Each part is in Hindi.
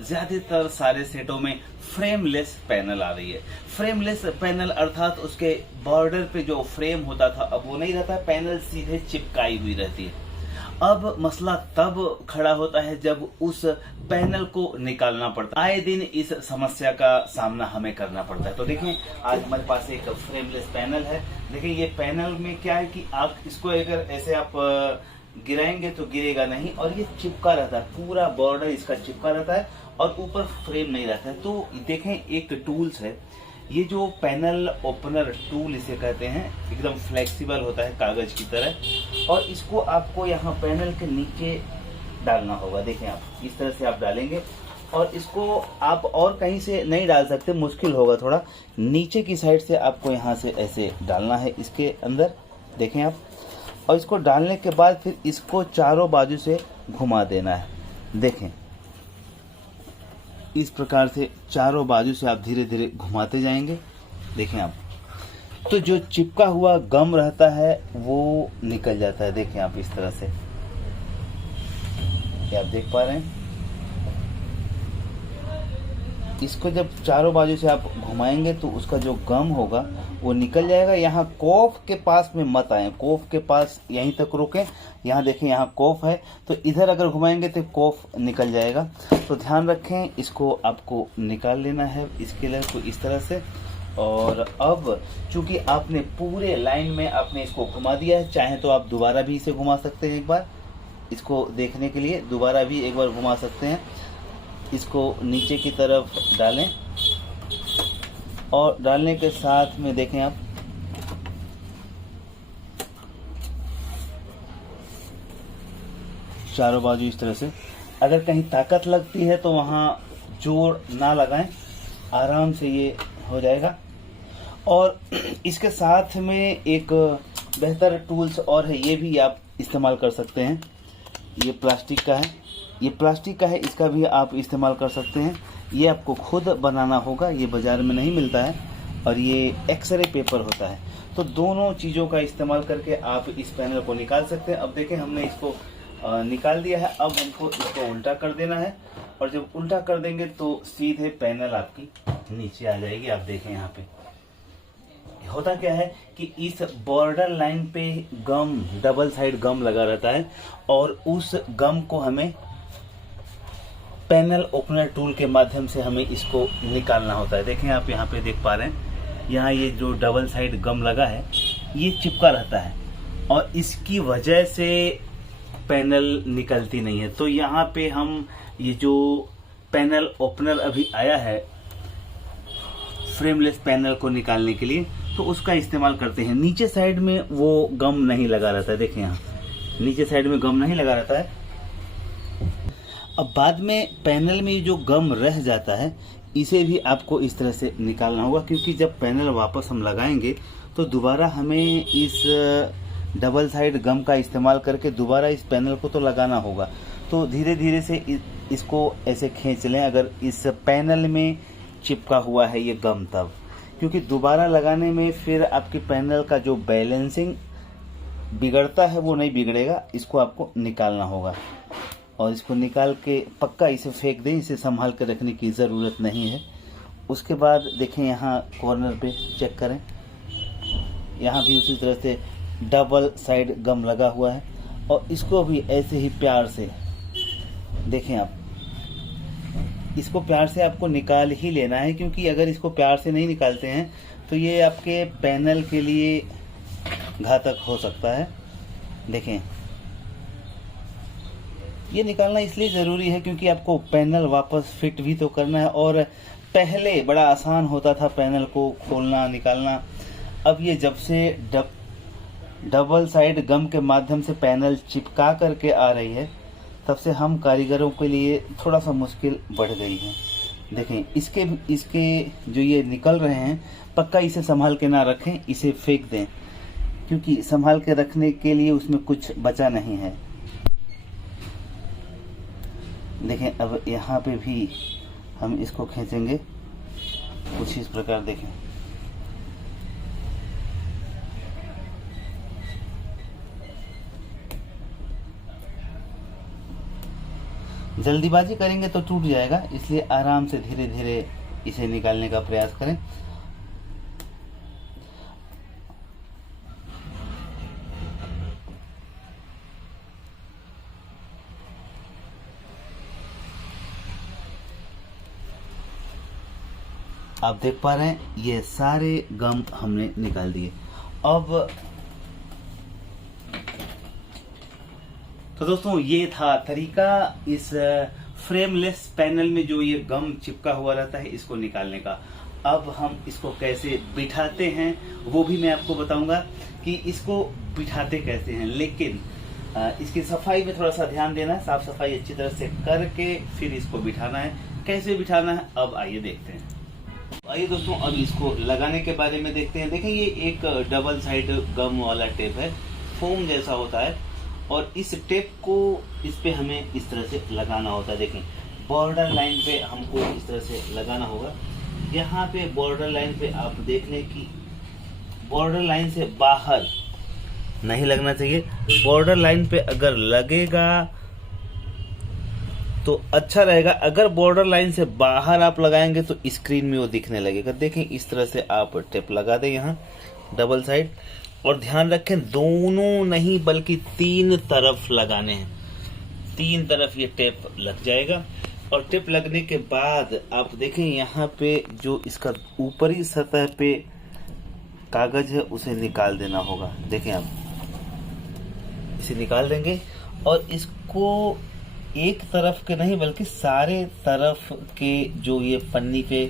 ज्यादातर सारे सेटों में फ्रेमलेस पैनल आ रही है। फ्रेमलेस पैनल अर्थात उसके बॉर्डर पे जो फ्रेम होता था अब वो नहीं रहता, पैनल सीधे चिपकाई हुई रहती है। अब मसला तब खड़ा होता है जब उस पैनल को निकालना पड़ता है। आए दिन इस समस्या का सामना हमें करना पड़ता है। तो देखें, आज हमारे पास एक फ्रेमलेस पैनल है। देखिए, ये पैनल में क्या है कि आप इसको अगर ऐसे आप गिराएंगे तो गिरेगा नहीं, और ये चिपका रहता है, पूरा बॉर्डर इसका चिपका रहता है और ऊपर फ्रेम नहीं रहता है। तो देखें, एक टूल्स है, ये जो पैनल ओपनर टूल इसे कहते हैं, एकदम फ्लेक्सिबल होता है कागज की तरह, और इसको आपको यहाँ पैनल के नीचे डालना होगा। देखें, आप इस तरह से आप डालेंगे और इसको आप और कहीं से नहीं डाल सकते, मुश्किल होगा थोड़ा। नीचे की साइड से आपको यहाँ से ऐसे डालना है इसके अंदर, देखें आप। और इसको डालने के बाद फिर इसको चारों बाजू से घुमा देना है। देखें, इस प्रकार से चारों बाजू से आप धीरे धीरे घुमाते जाएंगे। देखें आप, तो जो चिपका हुआ गम रहता है वो निकल जाता है। देखें आप, इस तरह से आप देख पा रहे हैं। इसको जब चारों बाजू से आप घुमाएंगे तो उसका जो गम होगा वो निकल जाएगा। यहाँ कोफ के पास में मत आए, कोफ के पास यहीं तक रुकें। यहाँ देखें, यहाँ कोफ है, तो इधर अगर घुमाएंगे तो कोफ निकल जाएगा। तो ध्यान रखें, इसको आपको निकाल लेना है इसके लिए तो इस तरह से। और अब चूंकि आपने पूरे लाइन में आपने इसको घुमा दिया है, चाहे तो आप दोबारा भी इसे घुमा सकते हैं। एक बार इसको देखने के लिए दोबारा भी एक बार घुमा सकते हैं। इसको नीचे की तरफ डालें और डालने के साथ में देखें आप, चारों बाजू इस तरह से। अगर कहीं ताकत लगती है तो वहां जोर ना लगाएं, आराम से ये हो जाएगा। और इसके साथ में एक बेहतर टूल्स और है, ये भी आप इस्तेमाल कर सकते हैं। ये प्लास्टिक का है, ये प्लास्टिक का है, इसका भी आप इस्तेमाल कर सकते हैं। ये आपको खुद बनाना होगा, ये बाजार में नहीं मिलता है, और ये एक्सरे पेपर होता है। तो दोनों चीज़ों का इस्तेमाल करके आप इस पैनल को निकाल सकते हैं। अब देखें, हमने इसको निकाल दिया है। अब हमको इसको उल्टा कर देना है, और जब उल्टा कर देंगे तो सीधे पैनल आपकी नीचे आ जाएगी। आप देखें, यहाँ पे होता क्या है कि इस बॉर्डर लाइन पे गम, डबल साइड गम लगा रहता है, और उस गम को हमें पैनल ओपनर टूल के माध्यम से हमें इसको निकालना होता है। देखें आप, यहाँ पे देख पा रहे हैं, यहाँ ये जो डबल साइड गम लगा है ये चिपका रहता है, और इसकी वजह से पैनल निकलती नहीं है। तो यहाँ पे हम ये जो पैनल ओपनर अभी आया है फ्रेमलेस पैनल को निकालने के लिए, तो उसका इस्तेमाल करते हैं। नीचे साइड में वो गम नहीं लगा रहता है। देखें, यहाँ नीचे साइड में गम नहीं लगा रहता है। अब बाद में पैनल में जो गम रह जाता है इसे भी आपको इस तरह से निकालना होगा, क्योंकि जब पैनल वापस हम लगाएंगे तो दोबारा हमें इस डबल साइड गम का इस्तेमाल करके दोबारा इस पैनल को तो लगाना होगा। तो धीरे धीरे से इसको ऐसे खींच लें, अगर इस पैनल में चिपका हुआ है ये गम तब, क्योंकि दोबारा लगाने में फिर आपकी पैनल का जो बैलेंसिंग बिगड़ता है वो नहीं बिगड़ेगा। इसको आपको निकालना होगा, और इसको निकाल के पक्का इसे फेंक दें, इसे संभाल कर रखने की ज़रूरत नहीं है। उसके बाद देखें, यहाँ कॉर्नर पे चेक करें, यहाँ भी उसी तरह से डबल साइड गम लगा हुआ है, और इसको भी ऐसे ही प्यार से देखें आप, इसको प्यार से आपको निकाल ही लेना है, क्योंकि अगर इसको प्यार से नहीं निकालते हैं तो ये आपके पैनल के लिए घातक हो सकता है। देखें, ये निकालना इसलिए ज़रूरी है क्योंकि आपको पैनल वापस फिट भी तो करना है, और पहले बड़ा आसान होता था पैनल को खोलना निकालना। अब ये जब से डबल साइड गम के माध्यम से पैनल चिपका करके आ रही है, तब से हम कारीगरों के लिए थोड़ा सा मुश्किल बढ़ गई है। देखें, इसके जो ये निकल रहे हैं, पक्का इसे संभाल के ना रखें, इसे फेंक दें, क्योंकि संभाल के रखने के लिए उसमें कुछ बचा नहीं है। देखें, अब यहाँ पे भी हम इसको खींचेंगे कुछ इस प्रकार। देखें, जल्दीबाजी करेंगे तो टूट जाएगा, इसलिए आराम से धीरे धीरे इसे निकालने का प्रयास करें। आप देख पा रहे हैं ये सारे गम हमने निकाल दिए। अब तो दोस्तों ये था तरीका इस फ्रेमलेस पैनल में जो ये गम चिपका हुआ रहता है इसको निकालने का। अब हम इसको कैसे बिठाते हैं वो भी मैं आपको बताऊंगा कि इसको बिठाते कैसे हैं, लेकिन इसकी सफाई में थोड़ा सा ध्यान देना है। साफ सफाई अच्छी तरह से करके फिर इसको बिठाना है। कैसे बिठाना है अब आइए देखते हैं। आइए दोस्तों अब इसको लगाने के बारे में देखते हैं। देखें ये एक डबल साइड गम वाला टेप है, फोम जैसा होता है, और इस टेप को इस पे हमें इस तरह से लगाना होता है। देखें बॉर्डर लाइन पे हमको इस तरह से लगाना होगा। यहाँ पे बॉर्डर लाइन पे आप देख लें कि बॉर्डर लाइन से बाहर नहीं लगना चाहिए। बॉर्डर लाइन पे अगर लगेगा तो अच्छा रहेगा। अगर बॉर्डर लाइन से बाहर आप लगाएंगे तो स्क्रीन में वो दिखने लगेगा। देखें इस तरह से आप टेप लगा दें यहाँ डबल साइड, और ध्यान रखें दोनों नहीं बल्कि 3 तरफ लगाने हैं। 3 तरफ ये टेप लग जाएगा। और टेप लगने के बाद आप देखें यहाँ पे जो इसका ऊपरी सतह पे कागज है उसे निकाल देना होगा। देखें आप इसे निकाल देंगे और इसको एक तरफ के नहीं बल्कि सारे तरफ के जो ये पन्नी पे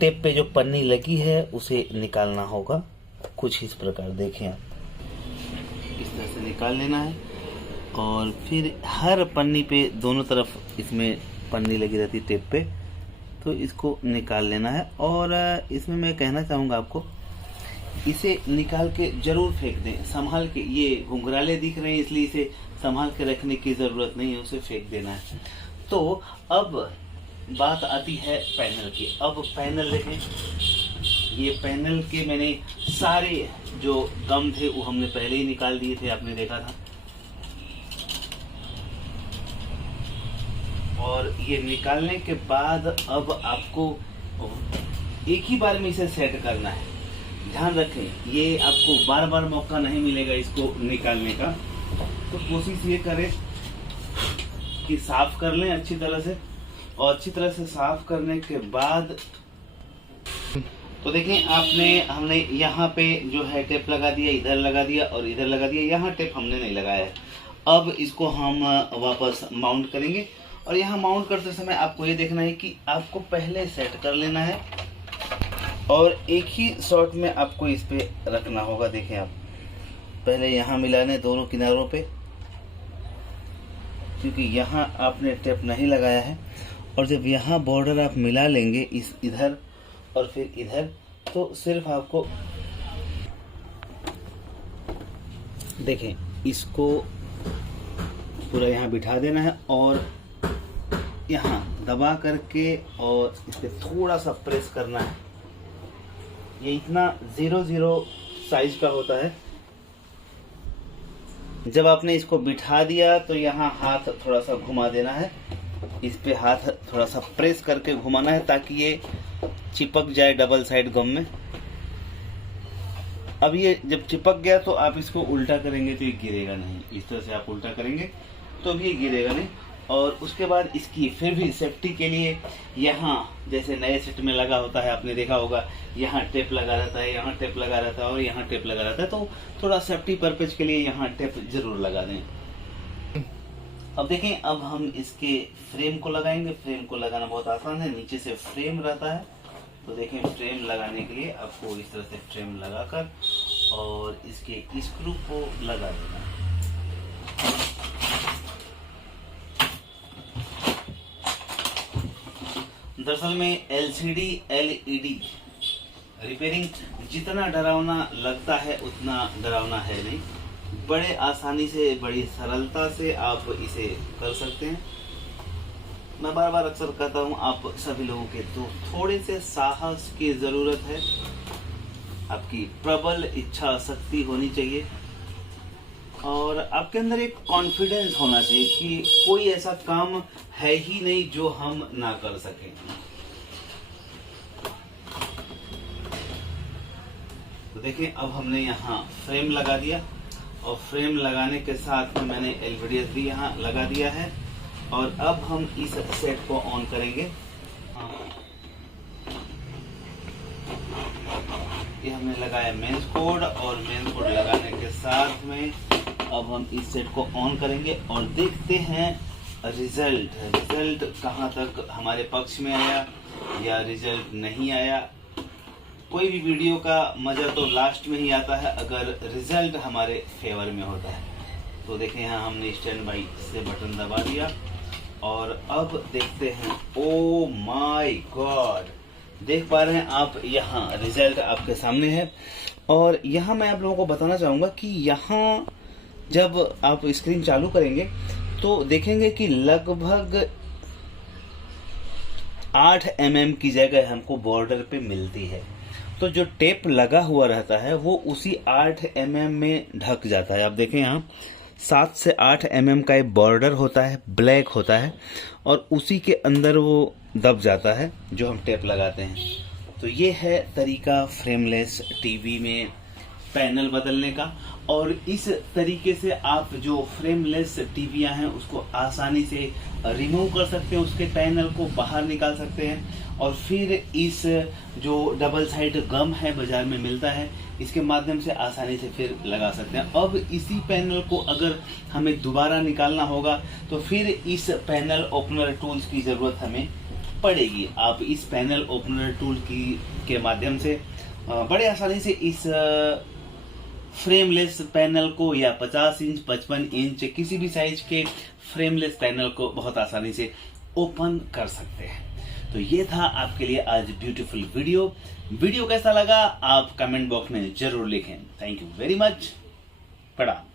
टेप पे जो पन्नी लगी है उसे निकालना होगा। कुछ इस प्रकार देखें आप इस तरह से निकाल लेना है। और फिर हर पन्नी पे दोनों तरफ इसमें पन्नी लगी रहती है टेप पे, तो इसको निकाल लेना है। और इसमें मैं कहना चाहूँगा आपको इसे निकाल के जरूर फेंक दें संभाल के। ये घुंघराले दिख रहे हैं इसलिए इसे संभाल के रखने की जरूरत नहीं है, उसे फेंक देना है। तो अब बात आती है पैनल की। अब पैनल देखें, ये पैनल के मैंने सारे जो गम थे वो हमने पहले ही निकाल दिए थे, आपने देखा था। और ये निकालने के बाद अब आपको एक ही बार में इसे सेट करना है। ध्यान रखें ये आपको बार बार मौका नहीं मिलेगा इसको निकालने का, तो कोशिश ये करें कि साफ कर लें अच्छी तरह से। और अच्छी तरह से साफ करने के बाद तो देखें हमने यहाँ पे जो है टेप लगा दिया, इधर लगा दिया और इधर लगा दिया। यहाँ टेप हमने नहीं लगाया है। अब इसको हम वापस माउंट करेंगे। और यहाँ माउंट करते समय आपको ये देखना है कि आपको पहले सेट कर लेना है और एक ही शॉट में आपको इस पे रखना होगा। देखें आप पहले यहाँ मिलाने दोनों किनारों पे, क्योंकि यहाँ आपने टेप नहीं लगाया है। और जब यहाँ बॉर्डर आप मिला लेंगे इस इधर और फिर इधर, तो सिर्फ आपको देखें इसको पूरा यहाँ बिठा देना है और यहाँ दबा करके और इस पे थोड़ा सा प्रेस करना है। ये इतना 0-0 साइज का होता है। जब आपने इसको बिठा दिया तो यहाँ हाथ थोड़ा सा घुमा देना है, इस पे हाथ थोड़ा सा प्रेस करके घुमाना है ताकि ये चिपक जाए डबल साइड गम में। अब ये जब चिपक गया तो आप इसको उल्टा करेंगे तो ये गिरेगा नहीं। इस तरह से आप उल्टा करेंगे तो भी ये गिरेगा नहीं। और उसके बाद इसकी फिर भी सेफ्टी के लिए यहाँ जैसे नए सेट में लगा होता है, आपने देखा होगा यहाँ टेप लगा रहता है, यहाँ टेप लगा रहता है और यहाँ टेप लगा रहता है। तो थोड़ा सेफ्टी पर्पज के लिए यहाँ टेप जरूर लगा दें। अब देखें अब हम इसके फ्रेम को लगाएंगे। फ्रेम को लगाना बहुत आसान है, नीचे से फ्रेम रहता है। तो देखें फ्रेम लगाने के लिए आपको इस तरह से फ्रेम लगाकर और इसके स्क्रू को लगा देना है। दरअसल में LCD LED रिपेयरिंग जितना डरावना लगता है उतना डरावना है नहीं। बड़े आसानी से बड़ी सरलता से आप इसे कर सकते हैं। मैं बार बार अक्सर कहता हूँ आप सभी लोगों के तो थोड़े से साहस की जरूरत है, आपकी प्रबल इच्छा शक्ति होनी चाहिए। और आपके अंदर एक कॉन्फिडेंस होना चाहिए कि कोई ऐसा काम है ही नहीं जो हम ना कर सकें। तो देखिए अब हमने यहाँ फ्रेम लगा दिया और फ्रेम लगाने के साथ में मैंने एलवीडीएस भी यहाँ लगा दिया है। और अब हम इस सेट को ऑन करेंगे। ये हमने लगाया मेंस कोड और मेंस कोड लगाने के साथ में अब हम इस सेट को ऑन करेंगे और देखते हैं रिजल्ट कहाँ तक हमारे पक्ष में आया या रिजल्ट नहीं आया। कोई भी वीडियो का मजा तो लास्ट में ही आता है अगर रिजल्ट हमारे फेवर में होता है। तो देखें यहाँ हमने स्टैंड बाई से बटन दबा दिया और अब देखते हैं। ओ माय गॉड, देख पा रहे हैं आप यहाँ रिजल्ट आपके सामने है। और यहाँ मैं आप लोगों को बताना चाहूंगा कि यहाँ जब आप स्क्रीन चालू करेंगे तो देखेंगे कि लगभग 8 mm की जगह हमको बॉर्डर पे मिलती है। तो जो टेप लगा हुआ रहता है वो उसी 8 mm में ढक जाता है। आप देखें यहाँ 7 से 8 mm का एक बॉर्डर होता है, ब्लैक होता है और उसी के अंदर वो दब जाता है जो हम टेप लगाते हैं। तो ये है तरीका फ्रेमलेस टीवी में पैनल बदलने का। और इस तरीके से आप जो फ्रेमलेस टीवियां हैं उसको आसानी से रिमूव कर सकते हैं, उसके पैनल को बाहर निकाल सकते हैं और फिर इस जो डबल साइड गम है बाजार में मिलता है इसके माध्यम से आसानी से फिर लगा सकते हैं। अब इसी पैनल को अगर हमें दोबारा निकालना होगा तो फिर इस पैनल ओपनर टूल्स की जरूरत हमें पड़ेगी। आप इस पैनल ओपनर टूल के माध्यम से बड़े आसानी से इस फ्रेमलेस पैनल को या 50 इंच 55 इंच किसी भी साइज के फ्रेमलेस पैनल को बहुत आसानी से ओपन कर सकते हैं। तो ये था आपके लिए आज ब्यूटीफुल वीडियो कैसा लगा आप कमेंट बॉक्स में जरूर लिखें। Thank you very much. प्रणाम।